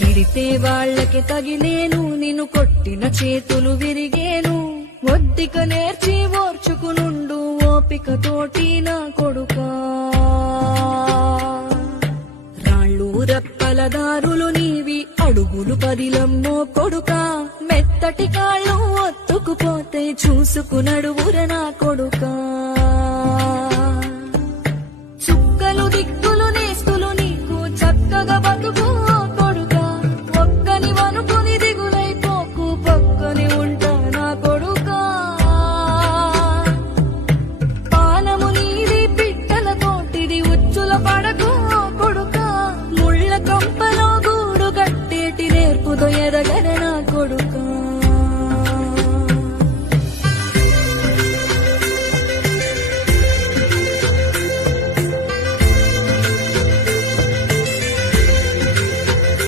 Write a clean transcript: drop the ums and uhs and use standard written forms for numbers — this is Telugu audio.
తిడితే వాళ్ళకి తగిలేను, నిన్ను కొట్టిన చేతులు విరిగేను. ఒద్దిక నేర్చి ఓర్చుకునుండు ఓపిక తోటి నా కొడుకా. రాళ్ళు రెప్పల దారులు నీవి, అడుగులు పదిలమ్మో కొడుకా. మెత్తటి కాళ్ళు ఒత్తుకుపోతే చూసుకునడువుర నా కొడుకా. చుక్కలు దిక్కులు నేస్తులు నీకు చక్కగా బతుకు కొడుకా. ఒక్కని వనుకుని దిగులైపోకు, పక్కని ఉంటా నా కొడుకా. పానము నీది పిట్టల తోటిది, ఉచ్చుల పడకు కొడుకా. ముళ్ళ కంపలో గూడు కట్టేటి నేర్పుతో ఎదగ